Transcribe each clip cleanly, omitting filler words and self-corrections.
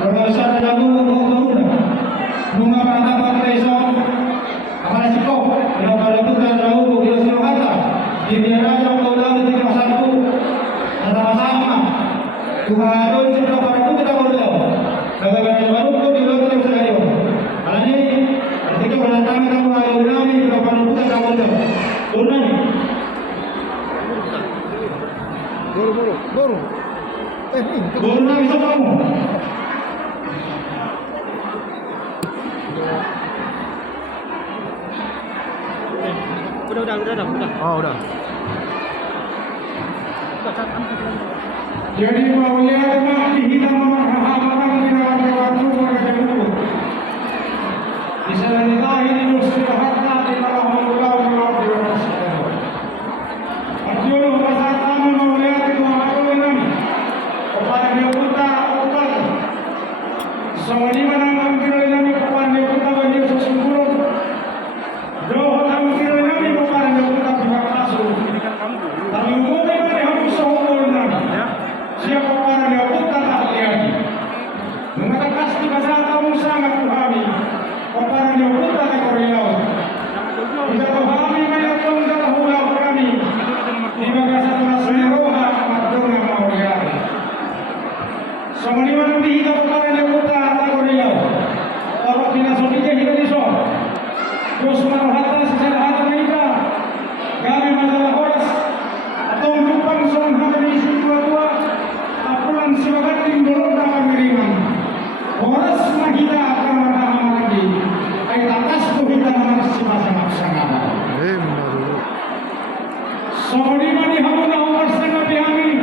Rosa Dagu Muguna, Bunga Pratama Teson, Amarasiko, yang pada putra Dagu Yosirokata, di Raja Maulang di Kawasanku, sama-sama. Tuhan sudah pada putra Maulang, bagaimana baru di luar terus saja. Kalau ini ketika berdatang kamu hari ini pada putra Maulang, turun. Guru. Guru nak bisa kamu. Udah. Oh, udah. Jadi maulia memang dihilang memahamakan dirawat waktu mereka dulu. Di sana ini istirahatnya di dalam maulia memang dirawat. Arjuna pasal maulia itu aku ini. Kepada dia putra. Sama di mana mungkin ini kepada dia putra bagi sesungguh. Doa mungkin ini kepada dia putra pihak masuk. Tapi mungkin dia harus sempurna. Siapa para dia putra tak lihat. Mengatakan pasti bahasa kamu sangat pahami. Kepada dia putra tak korilau. Kita pahami banyak yang terhulau kami. Di bagian satu nasnya roha makdurna maulia. Sama di mana dihidup kepada dia putra tak korilau. Kalau kita sodiknya kita disok. Terus marahata secara hati mereka. Kami masalah horas. Atau lupang soang hati isi tua-tua. Apulan siwakan timbulun dalam miriman. Horas mahida akan marahama lagi. Ay tatas kuhita naman si masanap-sanap. Sama di mana hamu na horas na nabihami.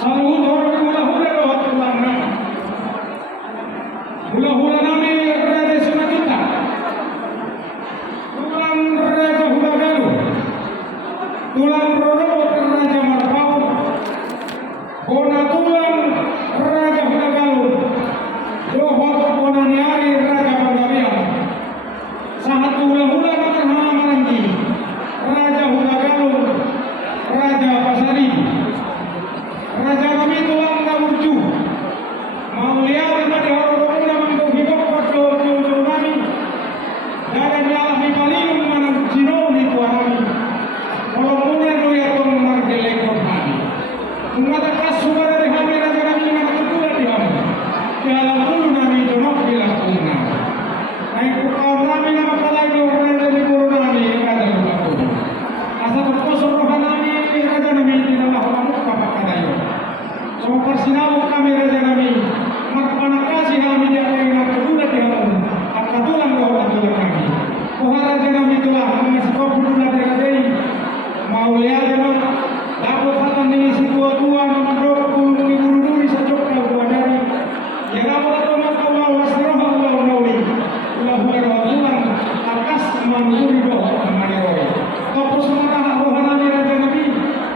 Saluhud horong hula-hula doon tulang na. Hula-hula namin rada sa kita. Tulang Raja Hudagalu, tulang Rodot Raja Marpau, Bona tulang Raja Hudagalu, Johot Bonaniari Raja Bagabian, sahat hula-hula naman hamarangi, Raja Hudagalu, Raja Pasari, Raja kami tulang Kaburju, mau lihat tadi orang-orang yang menghibur pada ujung kami. Dan yang paling mana jino di tuan kalau punya duit tu margelek kami. Mengatakan suara di kami raja kami mana kedua di kami. Kalau pun kami jono bilang punya. Naik kau kami nama kalai do raja di guru kami raja kami. Asal kosong roh kami raja kami di dalam kamu apa kadayo. So persinau kami raja kami. Makna kasih kami dia yang kedua di kami. Akatulang do raja kami. Pohara jangan itulah mengasih kau dulu dari mau lihat jangan dapat hatan ini si tua-tua nama dok guru di sajok kau dari ya kamu atau maka Allah wasroh Allah nawi Allah berwatulan atas manuri doa maniroi kau persemana rohana ni raja nabi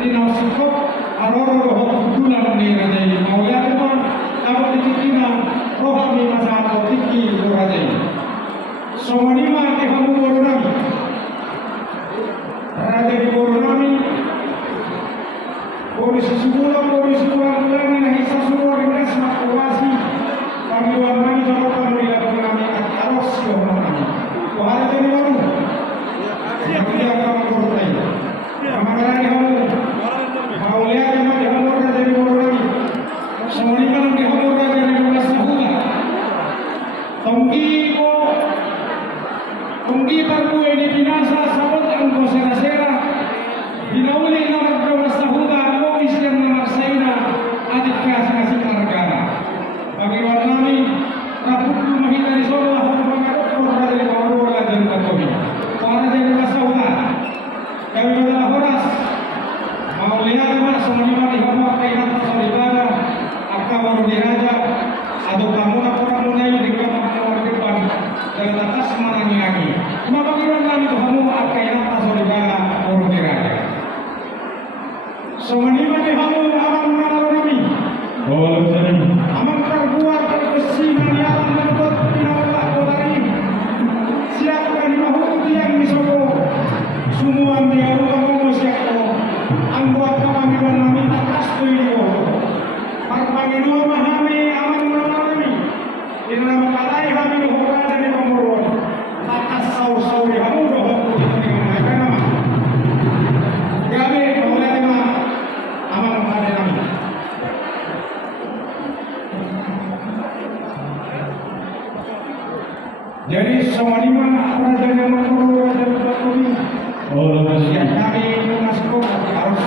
di nausikop aroro roh kudulan ni raja mau lihat jangan dapat dikitina rohani masa atau tiki raja Somanima ke kamu borunami, raja di borunami, polisi pulang bulan hisa semua dengan semak kuasi, kami wangi kalau kami dilakukan kami aros borunami. Wahai jadi baru, yang dia kamu borutai, kamaran kamu, mau lihat yang mana kamu raja di borunami, somanima ke kamu raja di borunami, tonggi Unggi parku ini binasa sabot ang kosera-sera. Dinauli na magdawas na huda, mo isyan na marsaina, adik kasing-kasing margana. Jadi sama lima Raja Nyaman Raja Bukit Oh, yang kami masuk harus